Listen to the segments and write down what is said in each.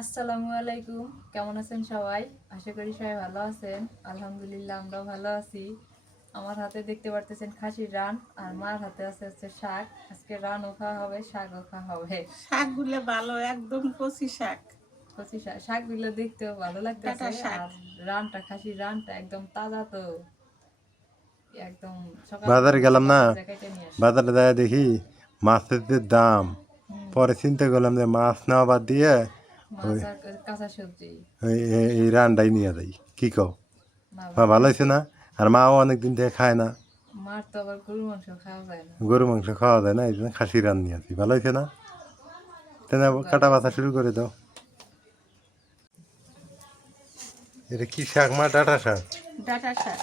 আসসালামু আলাইকুম, কেমন আছেন সবাই? আশা করি সবাই ভালো আছেন। আলহামদুলিল্লাহ আমরাও ভালো আছি। আমার হাতে দেখতে পারতেছেন খাসির রান, আর মার হাতে হচ্ছে শাক। আজকে রানও খাওয়া হবে, শাকও খাওয়া হবে। শাকগুলো ভালো, একদম কচি শাক। কচি শাক, শাকগুলো দেখতেও ভালো লাগতেছে। আর রানটা, খাসির রানটা একদম তাজা, তো একদম বাজারে গেলাম না, কেটে নিয়ে আসে। বাজারে যায় দেখি মাছের যে দাম, পরে চিন্তা করলাম যে মাছ নেওয়া বাদ দিয়ে মাছ আর কাঁচা সবজি এই রানটাই নিয়ে যাই। কি কও? মা ভালো হয়েছে না? আর মাও অনেকদিন থেকে খায় না, মার তো আবার গরুর মাংস খাওয়া যায় না। গরু মাংস খাওয়া যায় না, এই জন্য খাসি রান নিয়ে আসি। ভালো হয়েছে না? তেনা কাটা বাছা শুরু করে দাও। এটা কি শাক মা? ডাঁটা শাক? ডাঁটা শাক।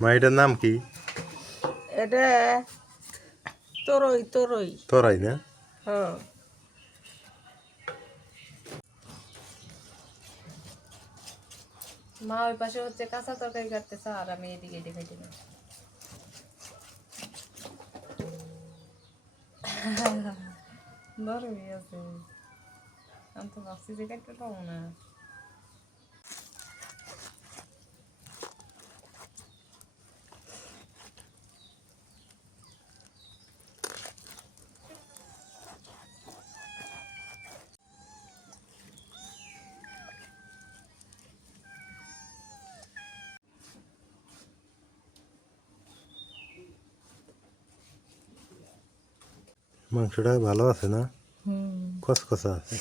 মা এটার নাম কি? এটা তরই তরই। তোরাই না? হ্যাঁ। মা ওই পাশে হচ্ছে কাঁচা তরকারি কাটতেছে, আর আমি এদিকে এদিকে কেটে নরমই আছে। আমি তো ভাবছি যে কাটতে পাবো না। মাংসটা ভালো আছে না? কসকসা আছে।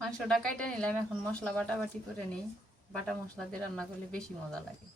মাংসটা কাইটা নিলাম, এখন মশলা বাটাবাটি করে নিই। বাটা মশলা দিয়ে রান্না করলে বেশি মজা লাগে।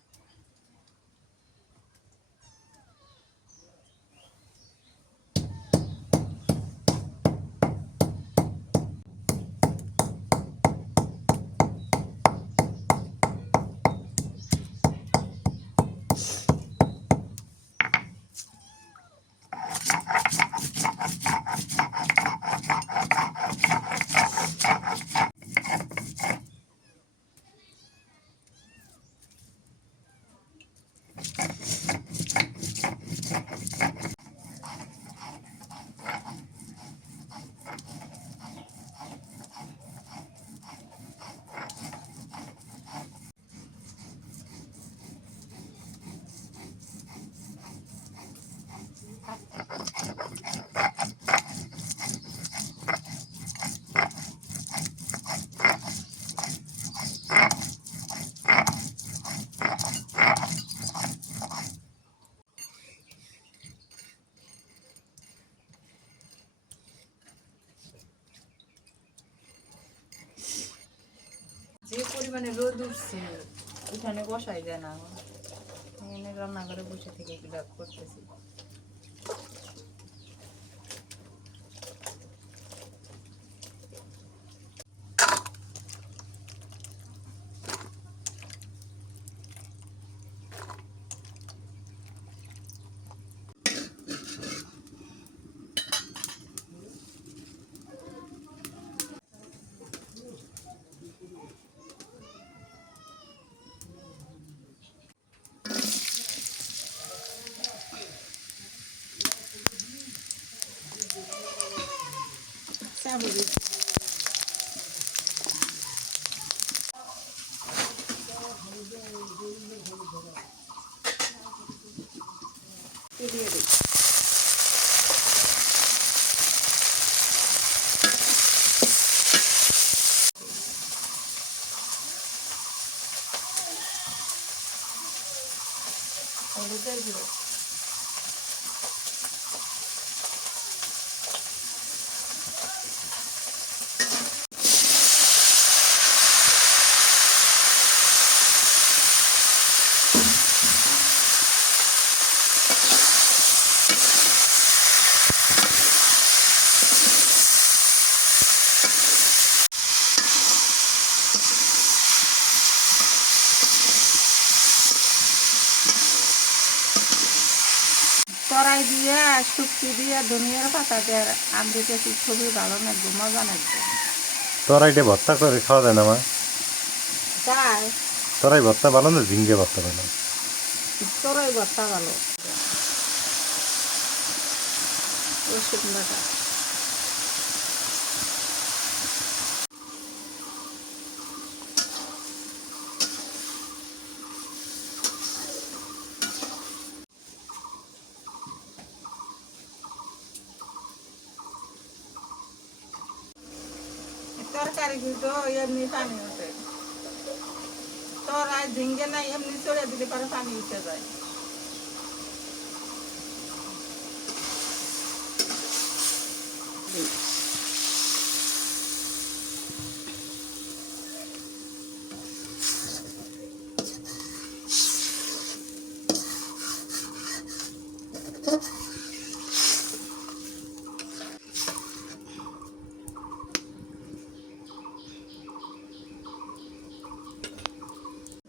যে পরিমাণে রোদ উঠছে, এখানে বসাই যায় না। এখানে রান্নাঘরে বসে থেকে এগুলো করতেছি। বেরিয়ে দিয়ে দিই। হলুদের গুঁড়ো, কড়াই দিয়ে শুক্তি দিয়ে ধনিয়ার পাতা দিয়ে আমড়িতে খুবই ভালো লাগবে, মজা লাগবে। তরাইটা ভর্তা করে খাওয়া যায় না মা? তাই তরাই ভর্তা ভালো না ঝিঙ্গে ভর্তা ভালো? তোরই ভর্তা ভালো। রসুন বাটা, তরকারি কিন্তু এমনি পানি ওঠে। তোরাই ঝিঙ্গে নাই এমনি চড়ে দিলে পরে পানি উঠে যায়।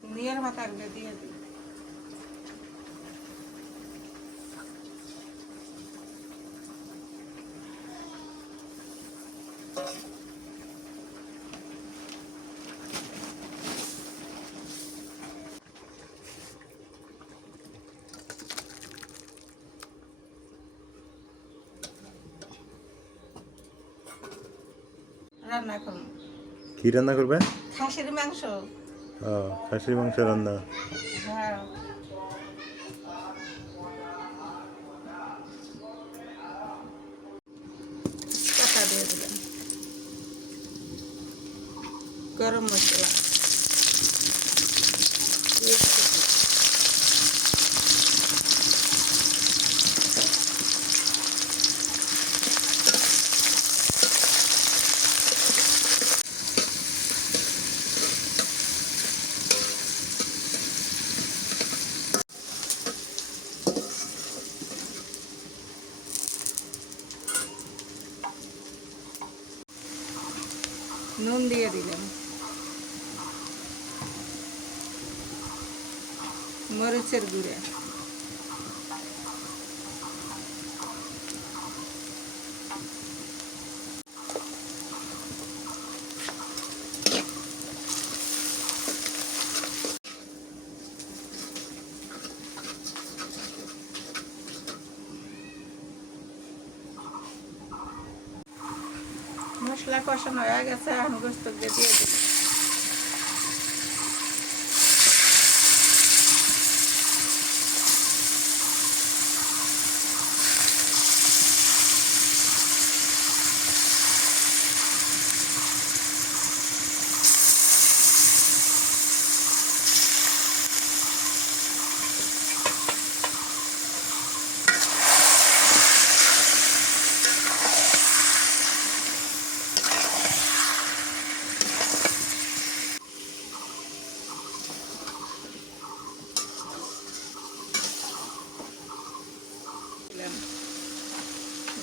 ধনিয়ার পাতাগুলো দিয়ে দিই। রান্না করুন। কি রান্না করবে? খাসির মাংস। ও, খাসির মাংস রান্না। হ্যাঁ, টাকা দিয়ে দিলাম, গরম মশলা, নুন দিয়ে দিলাম, মরিচের গুঁড়া, মশলা কষানো হয়ে গেছে, এখন গোস্ত দিয়ে দিই।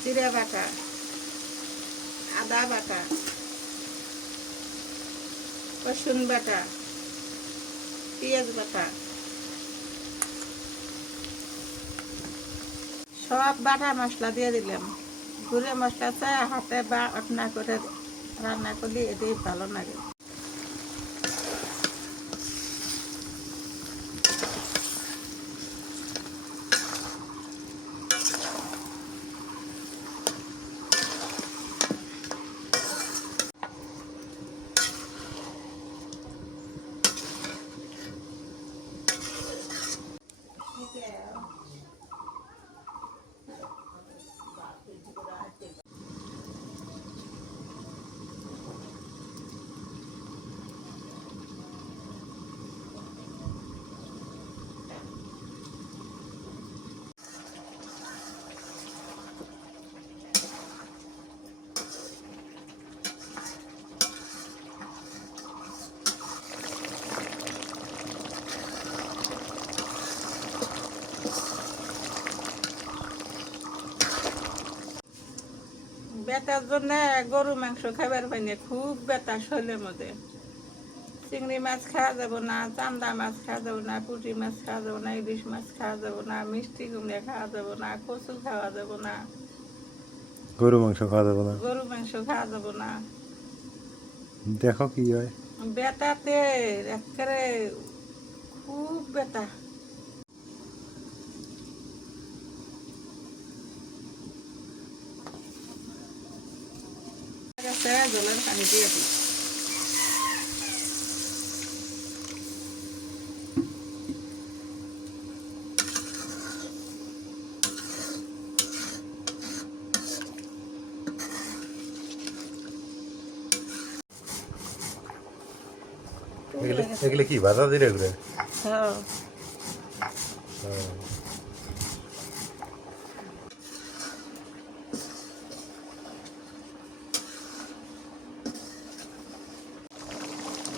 জিরা বাটা, আদা বাটা, রসুন বাটা, পেঁয়াজ বাটা, সব বাটা মশলা দিয়ে দিলাম। গুঁড়ো মশলা চাই হাতে বাটনা করে রান্না করলে এটাই ভালো লাগে। ব্যথার জন্য গরু মাংস খাবার পাইনি, খুব ব্যথা শরীরের মধ্যে। চিংড়ি মাছ খাওয়া যাবো না, চান্দা মাছ খাওয়া যাবো না, পুঁটি মাছ খাওয়া যাবো না, ইলিশ মাছ খাওয়া যাবো না, মিষ্টি কুমড়া খাওয়া যাবো না, কচু খাওয়া যাবো না, গরু মাংস খাওয়া যাবে না। গরু মাংস খাওয়া যাবো না। দেখো কি হয়। ব্যথাতে একেবারে খুব ব্যথা। জলের পানি দিয়ে দিই। এগুলো কি ভাজা দিলে এগুলো? হ্যাঁ,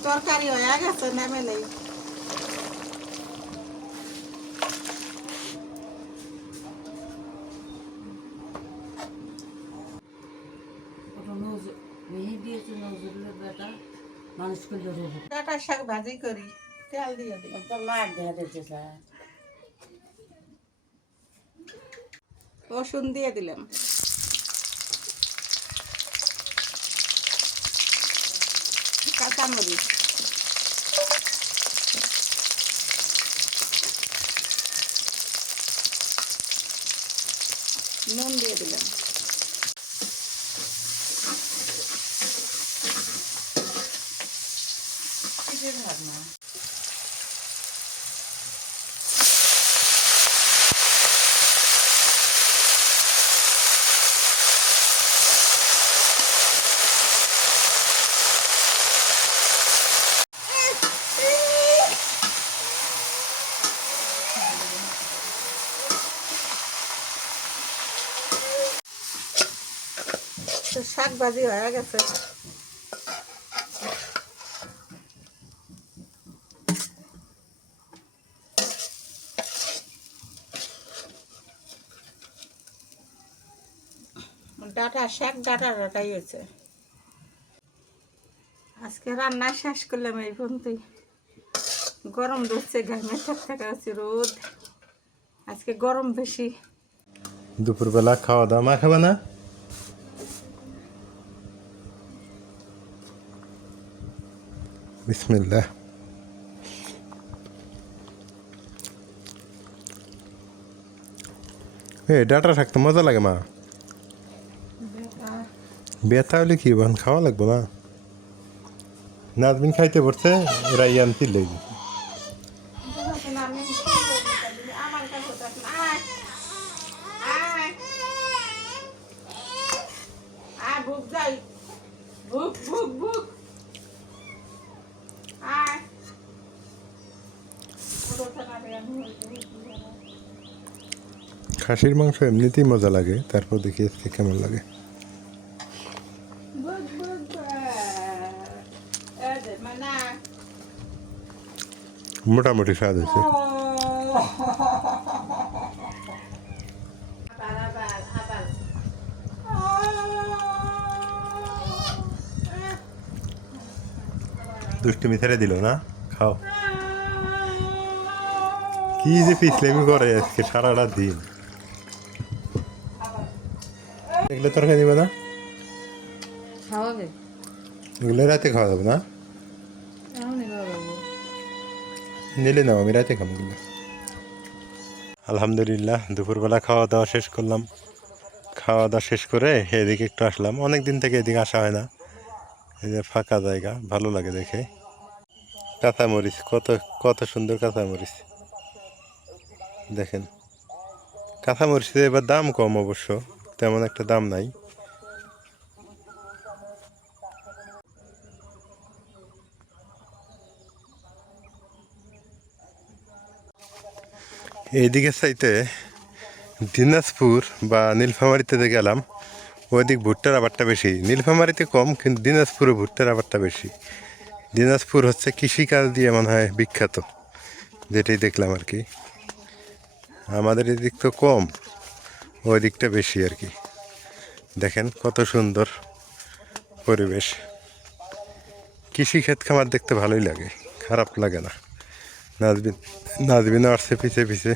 তরকারি হয়ে গেছে, নামেলে মানুষ করলে রোগ ডাটা শাক ভাজি করি, তেল দিয়ে দিই। তো লাগ দেখা দিচ্ছে রসুন দিয়ে দিলাম, কাঁচামরিচ, নুন দিয়ে দিলাম। তো শাক ভাজি হয়ে গেছে। ডাটা শাক ডাটাই হয়েছে। আজকে রান্না শেষ করলাম এই পর্যন্তই। গরম ধরছে, ঘামে থাকা হচ্ছে, রোদ আজকে গরম বেশি। দুপুরবেলা খাওয়া দাওয়া মা খাবে না? বিসমিল্লাহ। ডাটা থাকতে মজা লাগে মা। ব্যথা হলে কি বান খাওয়া লাগবে না? নাজমিন খাইতে পড়ছে, রাইয়ান তিলে খাসির মাংস এমনিতেই মজা লাগে, তারপর দেখি আজকে কেমন লাগে। মোটামুটি স্বাদ হয়েছে। দুষ্টুমি ছেড়ে দিল না, খাও। কি যে পিছলেমি করে আজকে সারাটা দিন। এগুলো তরকারি দিবে না? খাওয়াবে? এগুলো রাতে খাওয়া যাবে না? এমনই খাওয়াবো। নিলে নাও, আমি রাতে খাবো এগুলো। আলহামদুলিল্লাহ দুপুরবেলা খাওয়া দাওয়া শেষ করলাম। খাওয়া দাওয়া শেষ করে এদিকে একটু আসলাম, অনেক দিন থেকে এদিকে আসা হয় না। এই যে ফাঁকা জায়গা, ভালো লাগে দেখে। কাঁচামরিচ, কত কত সুন্দর কাঁচামরিচ দেখেন। কাঁচামরিচের এবার দাম কম, অবশ্য তেমন একটা দাম নাই। এইদিকে চাইতে দিনাজপুর বা নীলফামারীতে যে গেলাম, ওইদিক ভুট্টার আবারটা বেশি। নীলফামারীতে কম, কিন্তু দিনাজপুরে ভুট্টার আবারটা বেশি। দিনাজপুর হচ্ছে কৃষিকাজ দিয়ে মনে হয় বিখ্যাত, যেটাই দেখলাম আর কি। আমাদের এদিক তো কম, ওই দিকটা বেশি আর কি। দেখেন কত সুন্দর পরিবেশ। কৃষি ক্ষেত খামার দেখতে ভালোই লাগে, খারাপ লাগে না। নাজবিন নাজবিনও আসছে পিছে পিছে।